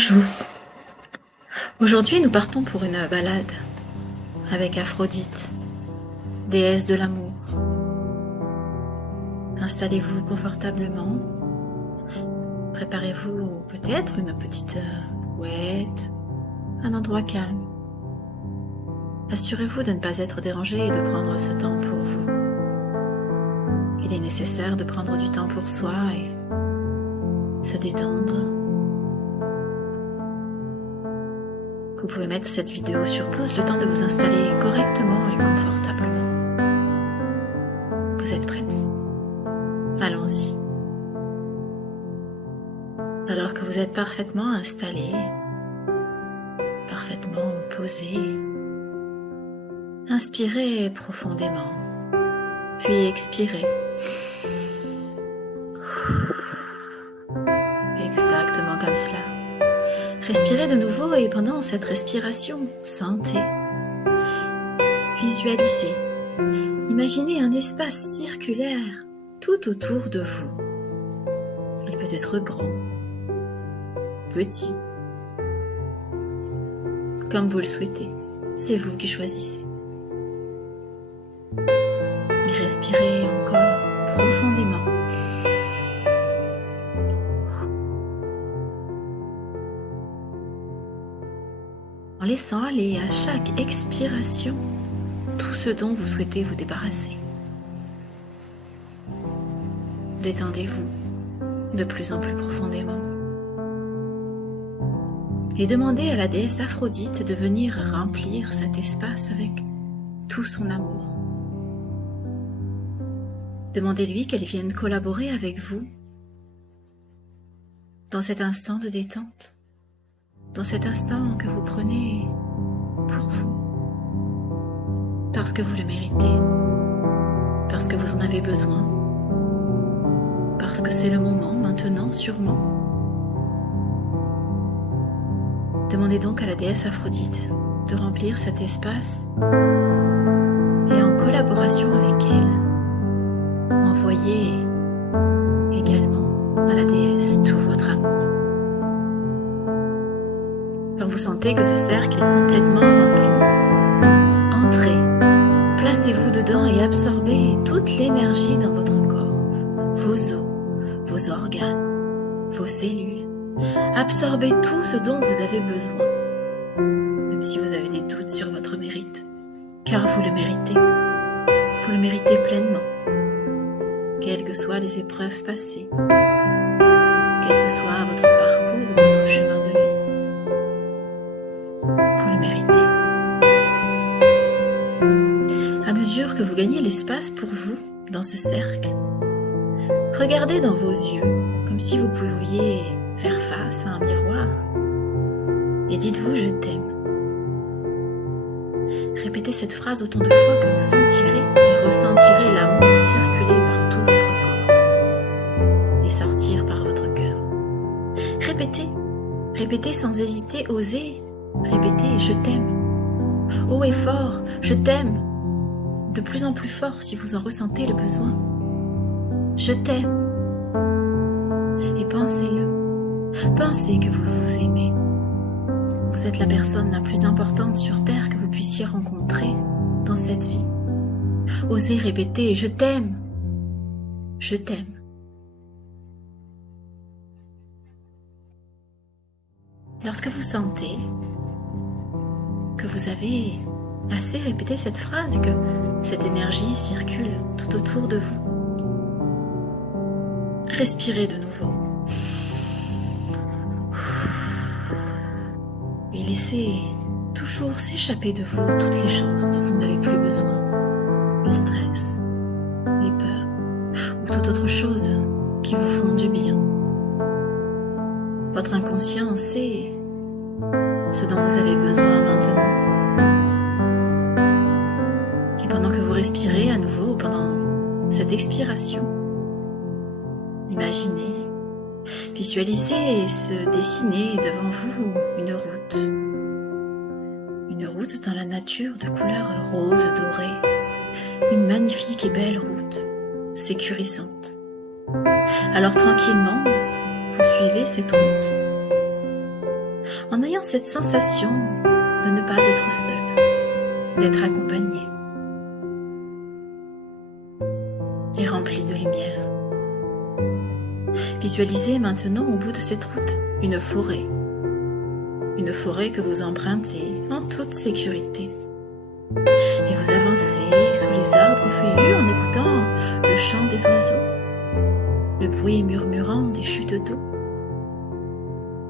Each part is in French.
Bonjour. Aujourd'hui, nous partons pour une balade avec Aphrodite, déesse de l'amour. Installez-vous confortablement. Préparez-vous peut-être une petite couette, un endroit calme. Assurez-vous de ne pas être dérangé et de prendre ce temps pour vous. Il est nécessaire de prendre du temps pour soi et se détendre. Vous pouvez mettre cette vidéo sur pause le temps de vous installer correctement et confortablement. Vous êtes prête? Allons-y. Alors que vous êtes parfaitement installé, parfaitement posé, inspirez profondément, puis expirez. Exactement comme cela. Respirez de nouveau et pendant cette respiration, sentez, visualisez, imaginez un espace circulaire tout autour de vous. Il peut être grand, petit, comme vous le souhaitez. C'est vous qui choisissez. Et respirez encore profondément. En laissant aller à chaque expiration tout ce dont vous souhaitez vous débarrasser. Détendez-vous de plus en plus profondément. Et demandez à la déesse Aphrodite de venir remplir cet espace avec tout son amour. Demandez-lui qu'elle vienne collaborer avec vous dans cet instant de détente, dans cet instant que vous prenez pour vous, parce que vous le méritez, parce que vous en avez besoin, parce que c'est le moment maintenant sûrement. Demandez donc à la déesse Aphrodite de remplir cet espace et en collaboration avec elle, envoyez également à la déesse tout votre amour. Quand vous sentez que ce cercle est complètement rempli, entrez, placez-vous dedans et absorbez toute l'énergie dans votre corps, vos os, vos organes, vos cellules. Absorbez tout ce dont vous avez besoin, même si vous avez des doutes sur votre mérite, car vous le méritez pleinement, quelles que soient les épreuves passées, quel que soit votre parcours ou votre chemin de vie. Vous le méritez. À mesure que vous gagnez l'espace pour vous dans ce cercle, regardez dans vos yeux comme si vous pouviez faire face à un miroir et dites-vous « je t'aime ». Répétez cette phrase autant de fois que vous sentirez et ressentirez l'amour circuler par tout votre corps et sortir par votre cœur. Répétez sans hésiter, osez, répétez « je t'aime ». Haut et fort, je t'aime. De plus en plus fort si vous en ressentez le besoin. Je t'aime. Et pensez-le. Pensez que vous vous aimez. Vous êtes la personne la plus importante sur Terre que vous puissiez rencontrer dans cette vie. Osez répéter « je t'aime ». Je t'aime. Lorsque vous sentez que vous avez assez répété cette phrase et que cette énergie circule tout autour de vous, respirez de nouveau. Et laissez toujours s'échapper de vous toutes les choses dont vous n'avez plus besoin. Le stress, les peurs ou toute autre chose qui vous font du bien. Votre inconscient sait ce dont vous avez besoin maintenant. Et pendant que vous respirez à nouveau, pendant cette expiration, imaginez, visualisez et se dessiner devant vous une route. Une route dans la nature de couleur rose dorée. Une magnifique et belle route, sécurisante. Alors tranquillement, vous suivez cette route. en ayant cette sensation de ne pas être seul, d'être accompagné et rempli de lumière. Visualisez maintenant au bout de cette route une forêt que vous empruntez en toute sécurité. Et vous avancez sous les arbres feuillus en écoutant le chant des oiseaux, le bruit murmurant des chutes d'eau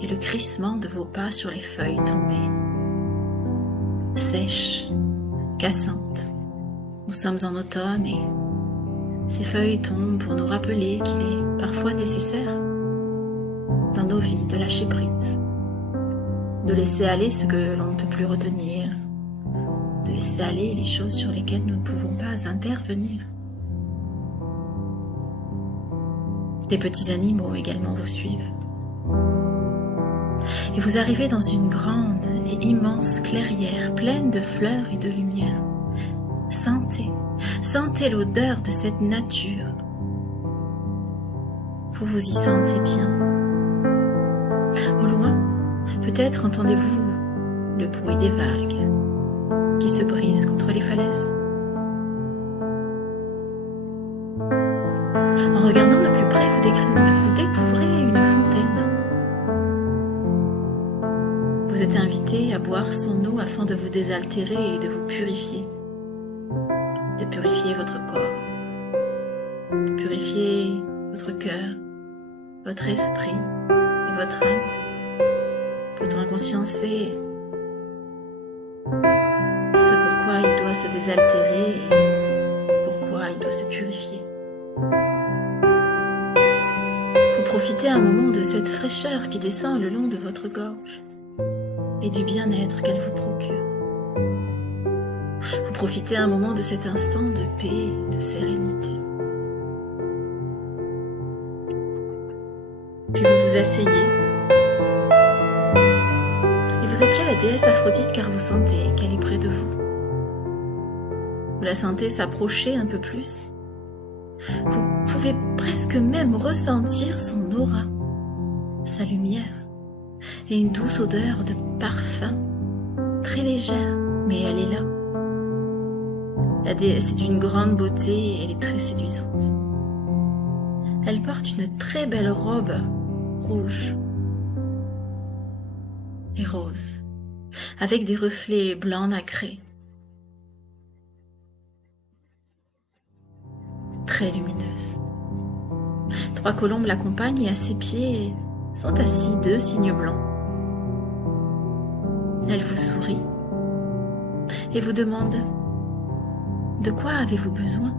et le crissement de vos pas sur les feuilles tombées, sèches, cassantes. Nous sommes en automne et ces feuilles tombent pour nous rappeler qu'il est parfois nécessaire dans nos vies de lâcher prise, de laisser aller ce que l'on ne peut plus retenir, de laisser aller les choses sur lesquelles nous ne pouvons pas intervenir. Des petits animaux également vous suivent. Et vous arrivez dans une grande et immense clairière pleine de fleurs et de lumière. Sentez l'odeur de cette nature. Vous vous y sentez bien. Au loin, peut-être entendez-vous le bruit des vagues qui se brisent contre les falaises. En regardant de plus près, vous découvrez une fontaine. Vous êtes invité à boire son eau afin de vous désaltérer et de vous purifier. De purifier votre corps, de purifier votre cœur, votre esprit et votre âme, votre inconscience et ce pourquoi il doit se désaltérer et pourquoi il doit se purifier. Vous profitez un moment de cette fraîcheur qui descend le long de votre gorge et du bien-être qu'elle vous procure. Vous profitez un moment de cet instant de paix et de sérénité. Puis vous vous asseyez et vous appelez la déesse Aphrodite car vous sentez qu'elle est près de vous. Vous la sentez s'approcher un peu plus. Vous pouvez presque même ressentir son aura, sa lumière et une douce odeur de parfum, très légère, mais elle est là. La déesse est d'une grande beauté et elle est très séduisante. Elle porte une très belle robe rouge et rose, avec des reflets blancs nacrés, très lumineuse. 3 colombes l'accompagnent et à ses pieds sont assis 2 cygnes blancs. Elle vous sourit et vous demande « De quoi avez-vous besoin ?»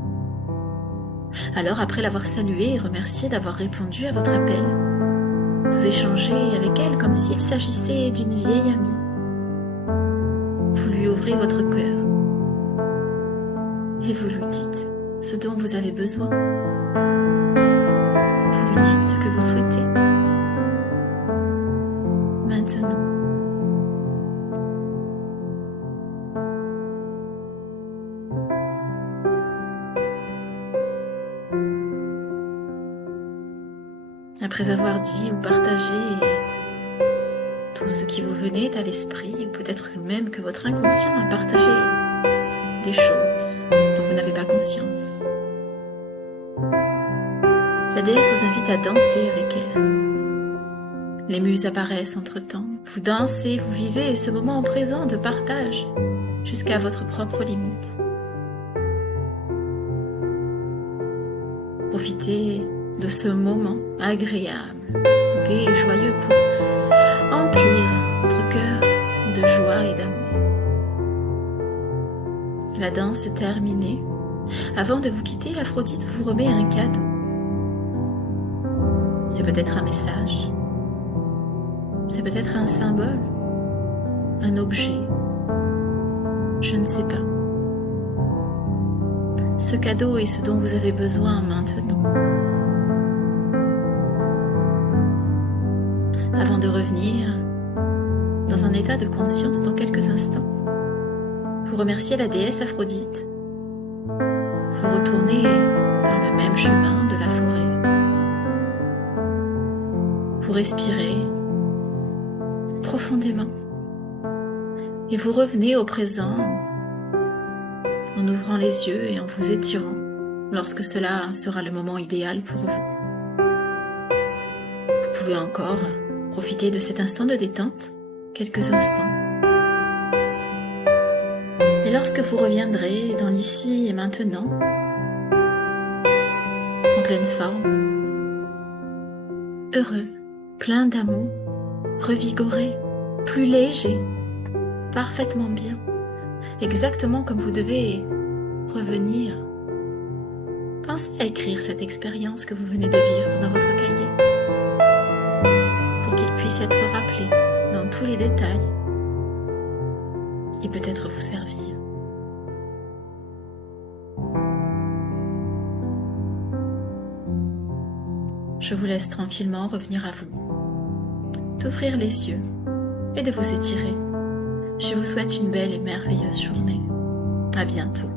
Alors, après l'avoir saluée et remerciée d'avoir répondu à votre appel, vous échangez avec elle comme s'il s'agissait d'une vieille amie. Vous lui ouvrez votre cœur et vous lui dites ce dont vous avez besoin. Vous lui dites ce que vous souhaitez. Maintenant. Après avoir dit ou partagé tout ce qui vous venait à l'esprit, ou peut-être même que votre inconscient a partagé des choses dont vous n'avez pas conscience, la déesse vous invite à danser avec elle. Les muses apparaissent entre-temps, vous dansez, vous vivez ce moment présent de partage jusqu'à votre propre limite. Profitez de ce moment agréable, gai et joyeux pour emplir votre cœur de joie et d'amour. La danse terminée, avant de vous quitter, Aphrodite vous remet un cadeau. C'est peut-être un message, c'est peut-être un symbole, un objet, je ne sais pas. Ce cadeau est ce dont vous avez besoin maintenant. Avant de revenir dans un état de conscience dans quelques instants, vous remerciez la déesse Aphrodite. Vous retournez par le même chemin de la forêt. Vous respirez profondément et vous revenez au présent en ouvrant les yeux et en vous étirant lorsque cela sera le moment idéal pour vous. Vous pouvez encore profiter de cet instant de détente quelques instants. Et lorsque vous reviendrez dans l'ici et maintenant, en pleine forme, heureux, plein d'amour, revigoré, plus léger, parfaitement bien, exactement comme vous devez revenir. Pensez à écrire cette expérience que vous venez de vivre dans votre cahier pour qu'il puisse être rappelé dans tous les détails et peut-être vous servir. Je vous laisse tranquillement revenir à vous, d'ouvrir les yeux et de vous étirer. Je vous souhaite une belle et merveilleuse journée. À bientôt.